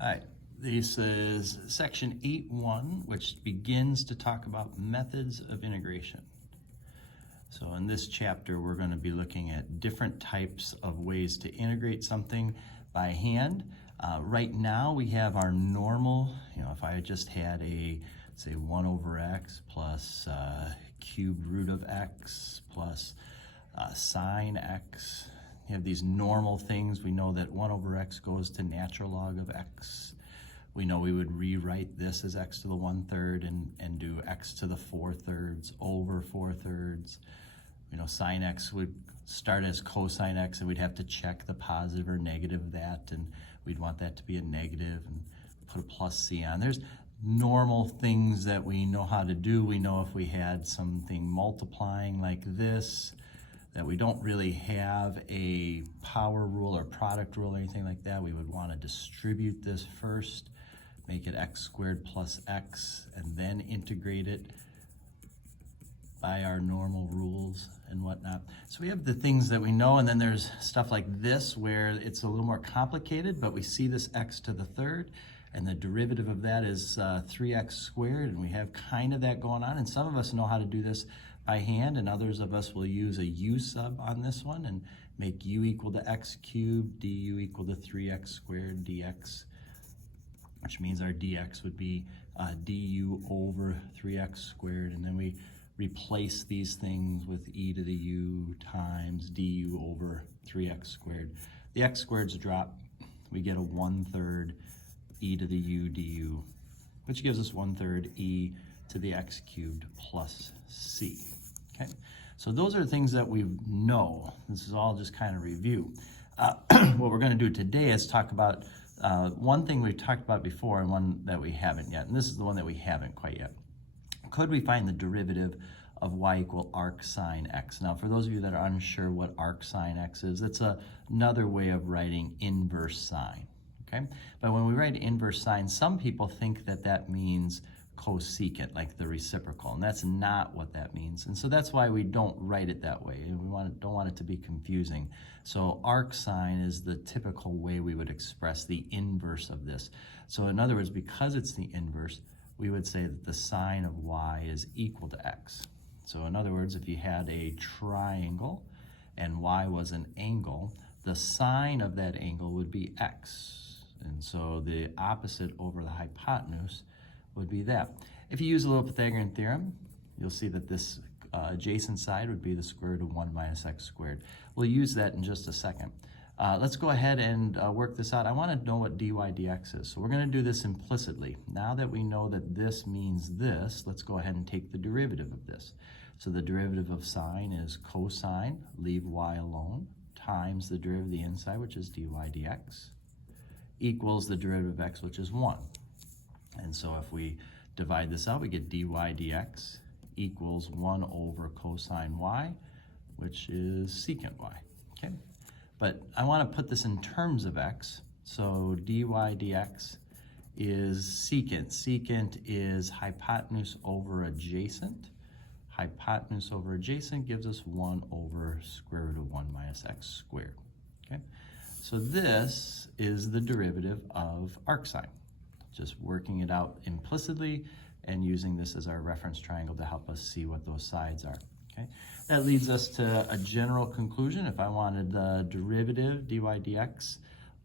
All right, this is section 8.1, which begins to talk about methods of integration. So in this chapter, we're going to be looking at different types of ways to integrate something by hand. Right now, we have our normal, if I just had a, say, 1 over x plus cube root of x plus sine x. You have these normal things. We know that 1 over x goes to natural log of x. We know we would rewrite this as x to the 1/3 and do x to the 4/3 over 4/3. Sine x would start as cosine x, and we'd have to check the positive or negative of that, and we'd want that to be a negative and put a plus c on. There's normal things that we know how to do. We know if we had something multiplying like this, that we don't really have a power rule or product rule or anything like that. We would want to distribute this first, make it x squared plus x, and then integrate it by our normal rules and whatnot. So we have the things that we know, and then there's stuff like this where it's a little more complicated, but we see this x to the 3rd, and the derivative of that is 3x squared, and we have kind of that going on, and some of us know how to do this by hand, and others of us will use a u sub on this one and make u equal to x cubed, du equal to 3x squared dx, which means our dx would be du over 3x squared, and then we replace these things with e to the u times du over 3x squared. The x squareds drop, we get a 1/3 e to the u du, which gives us 1/3 e to the x cubed plus c. Okay, so those are things that we know. This is all just kind of review. What we're going to do today is talk about one thing we've talked about before and one that we haven't yet, and this is the one that we haven't quite yet. Could we find the derivative of y equal arc sine x? Now, for those of you that are unsure what arc sine x is, it's another way of writing inverse sine, okay? But when we write inverse sine, some people think that that means cosecant, like the reciprocal, and that's not what that means. And so that's why we don't write it that way. We don't want it to be confusing. So arc sine is the typical way we would express the inverse of this. So in other words, because it's the inverse, we would say that the sine of y is equal to x. So in other words, if you had a triangle and y was an angle, the sine of that angle would be x. And so the opposite over the hypotenuse would be that. If you use a little Pythagorean theorem, you'll see that this adjacent side would be the square root of 1 minus x squared. We'll use that in just a second. Let's go ahead and work this out. I want to know what dy dx is. So we're going to do this implicitly. Now that we know that this means this, let's go ahead and take the derivative of this. So the derivative of sine is cosine, leave y alone, times the derivative of the inside, which is dy dx, equals the derivative of x, which is 1. And so if we divide this out, we get dy dx equals 1 over cosine y, which is secant y, okay? But I want to put this in terms of x, so dy dx is secant. Secant is hypotenuse over adjacent. Hypotenuse over adjacent gives us 1 over square root of 1 minus x squared, okay? So this is the derivative of arc sine. Just working it out implicitly and using this as our reference triangle to help us see what those sides are. Okay, that leads us to a general conclusion. If I wanted the derivative, dy dx,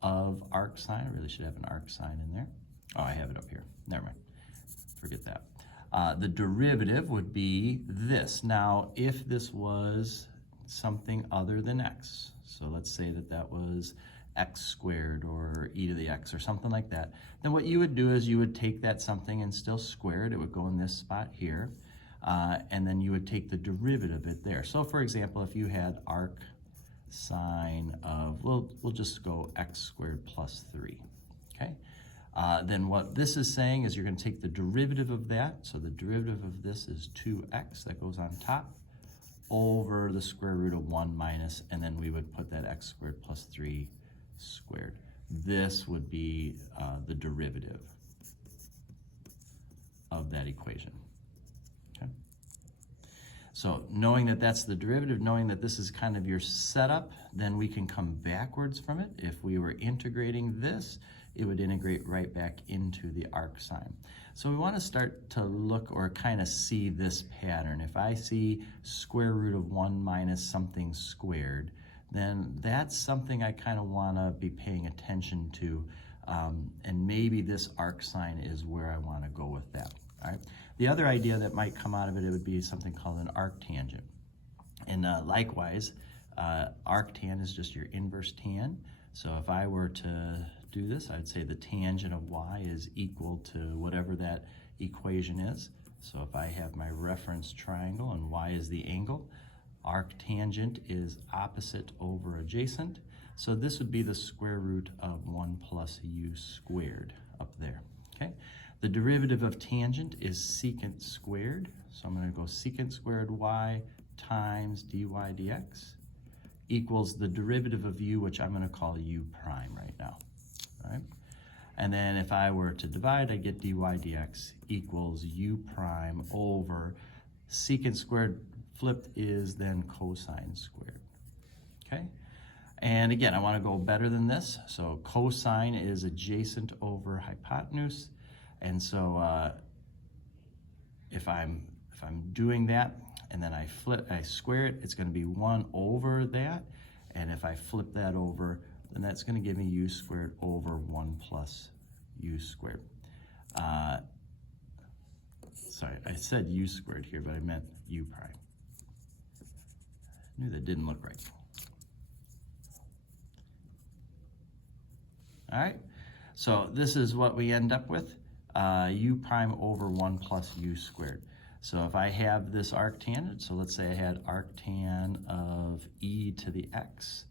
of arc sine, I really should have an arc sine in there. Oh, I have it up here. Never mind. Forget that. The derivative would be this. Now, if this was something other than x, so let's say that that was x squared or e to the x or something like that, then what you would do is you would take that something and still square it. It would go in this spot here. And then you would take the derivative of it there. So for example, if you had arc sine of, we'll just go x squared plus 3, okay? Then what this is saying is you're going to take the derivative of that. So the derivative of this is 2x, that goes on top, over the square root of 1 minus, and then we would put that x squared plus 3 squared. This would be the derivative of that equation. So knowing that that's the derivative, knowing that this is kind of your setup, then we can come backwards from it. If we were integrating this, it would integrate right back into the arc sign. So we want to start to look or kind of see this pattern. If I see square root of 1 minus something squared, then that's something I kind of want to be paying attention to, and maybe this arc sign is where I want to go with that. All right. The other idea that might come out of it, it would be something called an arctangent. And likewise, arctan is just your inverse tan. So if I were to do this, I'd say the tangent of y is equal to whatever that equation is. So if I have my reference triangle and y is the angle, arctangent is opposite over adjacent. So this would be the square root of 1 plus u squared up there, okay? The derivative of tangent is secant squared. So I'm going to go secant squared y times dy dx equals the derivative of u, which I'm going to call u prime right now, all right? And then if I were to divide, I get dy dx equals u prime over secant squared flipped is then cosine squared, okay? And again, I want to go better than this. So cosine is adjacent over hypotenuse. And so if I'm doing that and then I square it, it's going to be 1 over that. And if I flip that over, then that's going to give me u squared over 1 plus u squared. Sorry, I said u squared here, but I meant u prime. I knew that didn't look right. All right, so this is what we end up with. U prime over 1 plus u squared. So if I have this arctan, so let's say I had arctan of e to the x,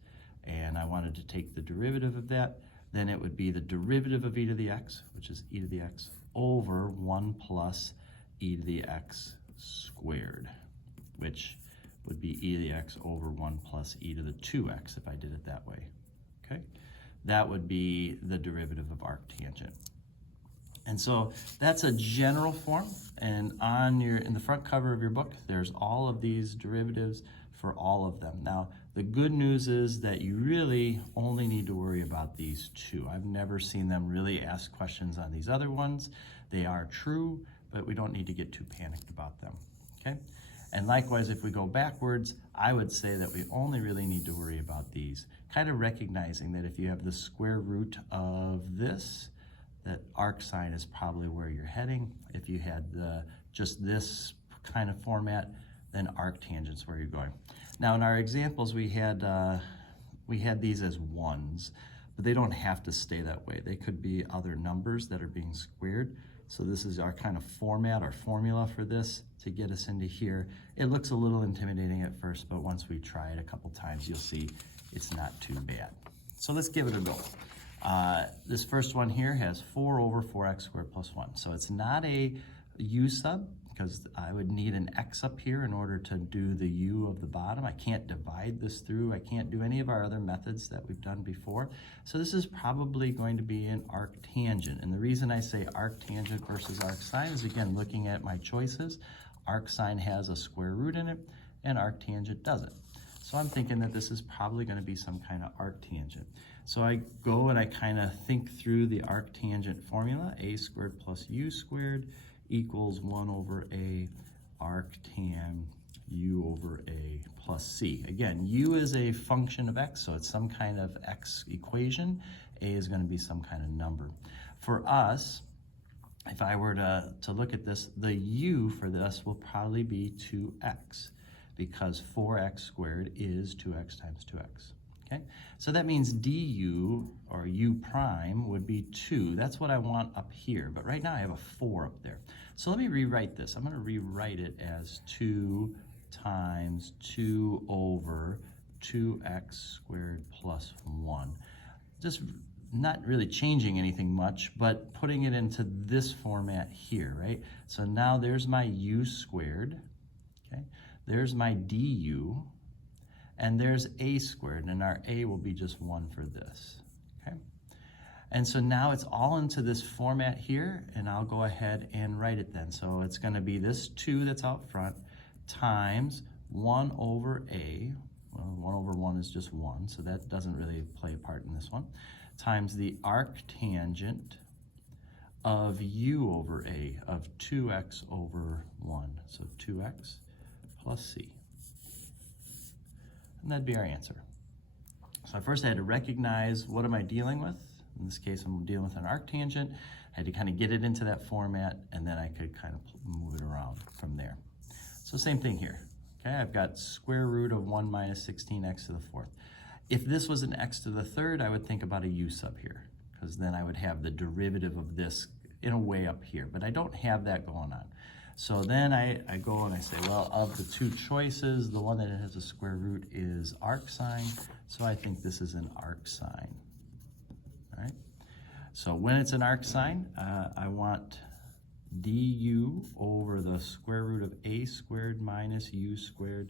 and I wanted to take the derivative of that, then it would be the derivative of e to the x, which is e to the x, over 1 plus e to the x squared, which would be e to the x over 1 plus e to the 2x if I did it that way, okay? That would be the derivative of arctangent. And so that's a general form, and in the front cover of your book, there's all of these derivatives for all of them. Now, the good news is that you really only need to worry about these two. I've never seen them really ask questions on these other ones. They are true, but we don't need to get too panicked about them, okay? And likewise, if we go backwards, I would say that we only really need to worry about these, kind of recognizing that if you have the square root of this, that arc sign is probably where you're heading. If you had just this kind of format, then arctangent's where you're going. Now in our examples, we had these as 1s, but they don't have to stay that way. They could be other numbers that are being squared. So this is our kind of format, our formula for this to get us into here. It looks a little intimidating at first, but once we try it a couple times, you'll see it's not too bad. So let's give it a go. This first one here has 4 over 4x squared plus 1. So it's not a u sub, because I would need an x up here in order to do the u of the bottom. I can't divide this through. I can't do any of our other methods that we've done before. So this is probably going to be an arctangent. And the reason I say arctangent versus arcsine is, again, looking at my choices. Arcsine has a square root in it, and arctangent doesn't. So I'm thinking that this is probably going to be some kind of arctangent. So I go and I kind of think through the arctangent formula. A squared plus u squared equals 1 over a arctan u over a plus c. Again, u is a function of x, so it's some kind of x equation. A is going to be some kind of number. For us, if I were to look at this, the u for this will probably be 2x, because 4x squared is 2x times 2x. Okay, so that means du, or u prime, would be 2. That's what I want up here, but right now I have a 4 up there. So let me rewrite this. I'm going to rewrite it as 2 times 2 over 2x squared plus 1. Just not really changing anything much, but putting it into this format here, right? So now there's my u squared, okay? There's my du, and there's a squared, and our a will be just 1 for this, okay? And so now it's all into this format here, and I'll go ahead and write it then. So it's going to be this 2 that's out front times 1 over a. Well, 1 over 1 is just 1, so that doesn't really play a part in this one. times the arctangent of u over a of 2x over 1. So 2x plus c. And that'd be our answer. So first I had to recognize what am I dealing with. In this case, I'm dealing with an arctangent. I had to kind of get it into that format, and then I could kind of move it around from there. So same thing here. Okay, I've got square root of 1 minus 16x to the 4th. If this was an x to the 3rd, I would think about a u sub here, because then I would have the derivative of this in a way up here, but I don't have that going on. So then I go and I say, well, of the two choices, the one that has a square root is arcsine, so I think this is an arcsine. All right. So when it's an arcsine, I want du over the square root of a squared minus u squared,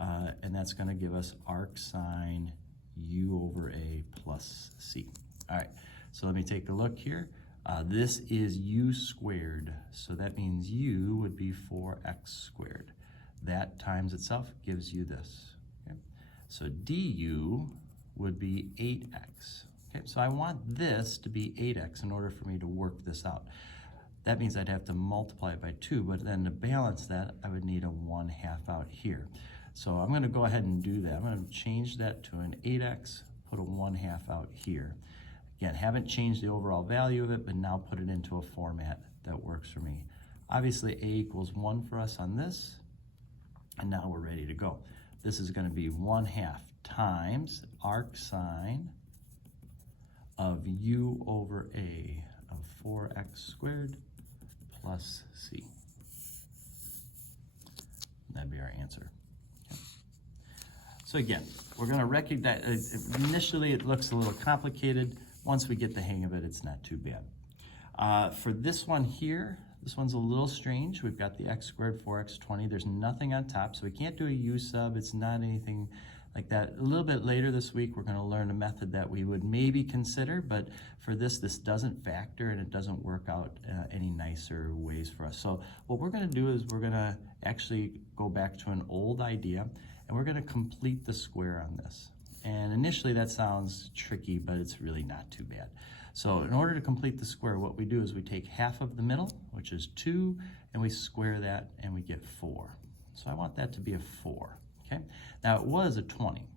and that's going to give us arcsine u over a plus c. All right, so let me take a look here. This is u squared, so that means u would be 4x squared. That times itself gives you this. Okay? So du would be 8x. Okay, so I want this to be 8x in order for me to work this out. That means I'd have to multiply it by 2, but then to balance that, I would need a 1/2 out here. So I'm going to go ahead and do that. I'm going to change that to an 8x, put a 1/2 out here. Again, haven't changed the overall value of it, but now put it into a format that works for me. Obviously, a equals 1 for us on this, and now we're ready to go. This is going to be 1/2 times arcsine of u over a of 4x squared plus c. That'd be our answer. Okay. So again, we're going to recognize, initially it looks a little complicated. Once we get the hang of it, it's not too bad. For this one here, this one's a little strange. We've got the x squared, 4x, 20. There's nothing on top, so we can't do a u sub. It's not anything like that. A little bit later this week, we're going to learn a method that we would maybe consider, but for this doesn't factor and it doesn't work out any nicer ways for us. So what we're going to do is we're going to actually go back to an old idea, and we're going to complete the square on this. And initially that sounds tricky, but it's really not too bad. So in order to complete the square, what we do is we take half of the middle, which is 2, and we square that and we get 4. So I want that to be a 4, okay? Now it was a 20,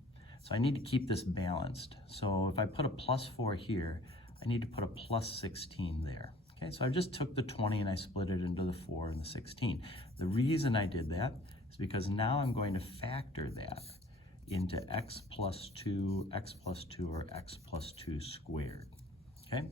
so I need to keep this balanced. So if I put a plus 4 here, I need to put a plus 16 there. Okay, so I just took the 20 and I split it into the 4 and the 16. The reason I did that is because now I'm going to factor that into x plus 2, or x plus 2 squared, okay?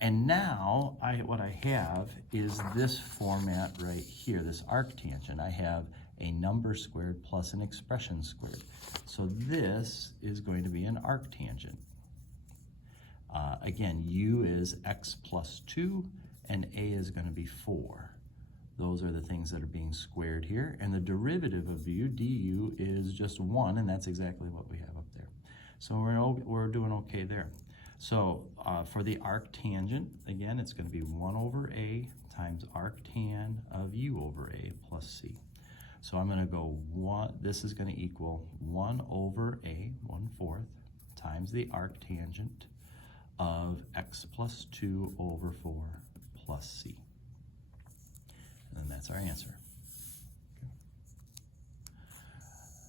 And now what I have is this format right here, this arctangent. I have a number squared plus an expression squared. So this is going to be an arctangent. Again, u is x plus 2, and a is going to be 4. Those are the things that are being squared here, and the derivative of u, du, is just 1, and that's exactly what we have up there. So we're doing okay there. So for the arctangent, again, it's going to be 1 over a times arctan of u over a plus c. So I'm going to go 1, this is going to equal 1 over a, 1/4, times the arctangent of x plus 2 over 4 plus c. And that's our answer. Okay.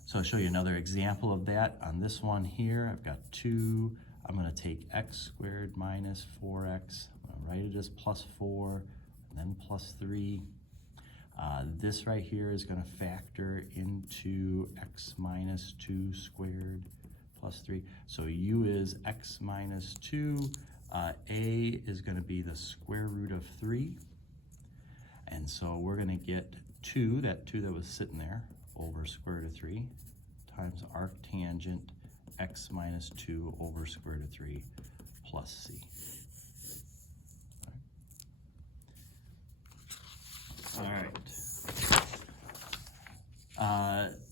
So I'll show you another example of that. On this one here, I've got 2. I'm going to take x squared minus 4x. I'm going to write it as plus 4, and then plus 3. This right here is going to factor into x minus 2 squared plus 3. So u is x minus 2. A is going to be the square root of 3. And so we're going to get 2, that 2 that was sitting there, over square root of 3, times arctangent x minus 2 over square root of 3 plus c. All right.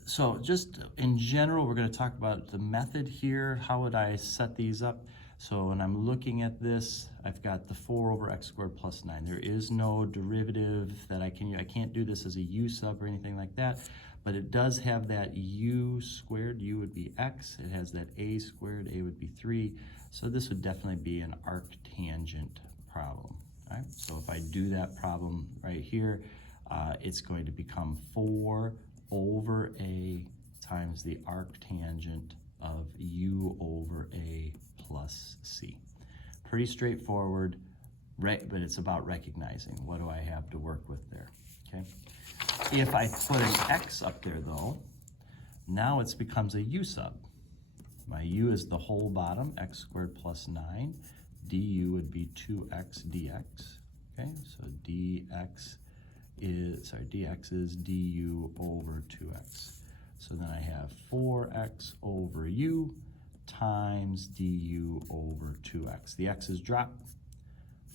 So just in general, we're going to talk about the method here. How would I set these up? So when I'm looking at this, I've got the 4 over x squared plus 9. There is no derivative that I can't do this as a u sub or anything like that, but it does have that u squared. U would be x. It has that a squared. A would be 3. So this would definitely be an arctangent problem. All right? So if I do that problem right here, it's going to become 4 over a times the arctangent of u over a plus c. Pretty straightforward, right? But it's about recognizing what do I have to work with there, okay? If I put an x up there though, now it becomes a u sub. My u is the whole bottom, x squared plus 9. Du would be 2x dx, okay? So dx is du over 2x. So then I have 4x over u times du over 2x. The x's drop.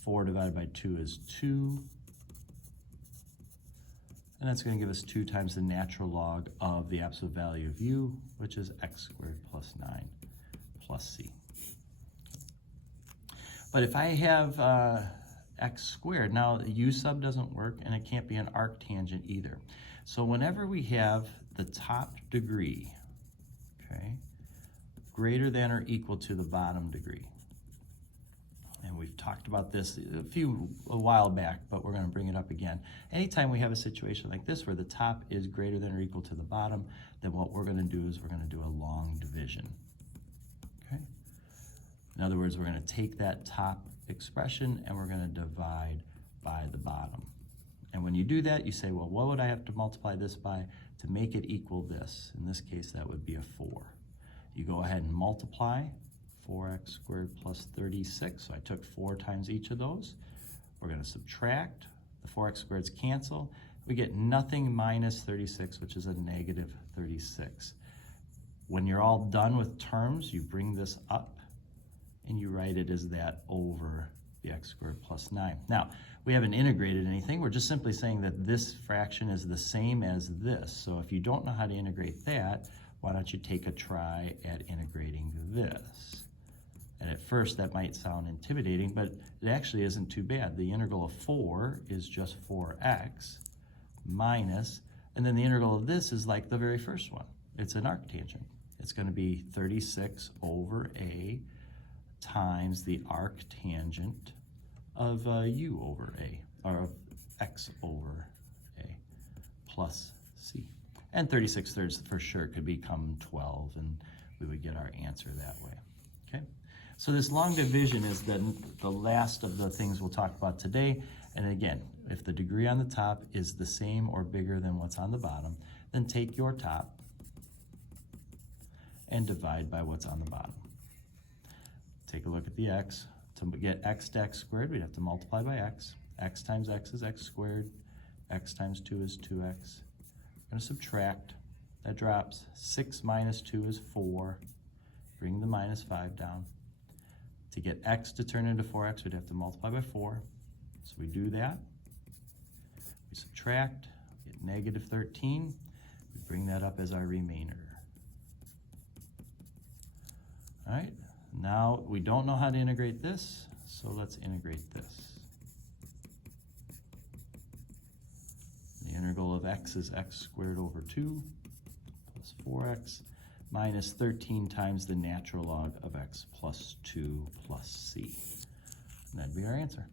4 divided by 2 is 2. And that's going to give us 2 times the natural log of the absolute value of u, which is x squared plus 9 plus c. But if I have x squared, now u sub doesn't work, and it can't be an arctangent either. So whenever we have the top degree, okay, greater than or equal to the bottom degree, and we've talked about this a while back, but we're going to bring it up again. Anytime we have a situation like this where the top is greater than or equal to the bottom, then what we're going to do is we're going to do a long division. Okay? In other words, we're going to take that top expression and we're going to divide by the bottom. And when you do that, you say, well, what would I have to multiply this by to make it equal this? In this case, that would be a 4. You go ahead and multiply 4x squared plus 36. So I took 4 times each of those. We're going to subtract. The 4x squareds cancel. We get nothing minus 36, which is a negative 36. When you're all done with terms, you bring this up and you write it as that over the x squared plus 9. Now, we haven't integrated anything. We're just simply saying that this fraction is the same as this. So if you don't know how to integrate that, why don't you take a try at integrating this? And at first that might sound intimidating, but it actually isn't too bad. The integral of 4 is just 4x minus, and then the integral of this is like the very first one. It's an arctangent. It's going to be 36 over a times the arctangent of u over a, or of x over a plus c. And 36 thirds for sure could become 12, and we would get our answer that way. Okay? So this long division is the last of the things we'll talk about today. And again, if the degree on the top is the same or bigger than what's on the bottom, then take your top and divide by what's on the bottom. Take a look at the x. To get x to x squared, we'd have to multiply by x. X times x is x squared. X times 2 is 2x. I'm going to subtract. That drops. 6 minus 2 is 4. Bring the minus 5 down. To get x to turn into 4x, we'd have to multiply by 4. So we do that. We subtract. We get negative 13. We bring that up as our remainder. All right. Now, we don't know how to integrate this, so let's integrate this. The integral of x is x squared over 2 plus 4x minus 13 times the natural log of x plus 2 plus c. And that'd be our answer.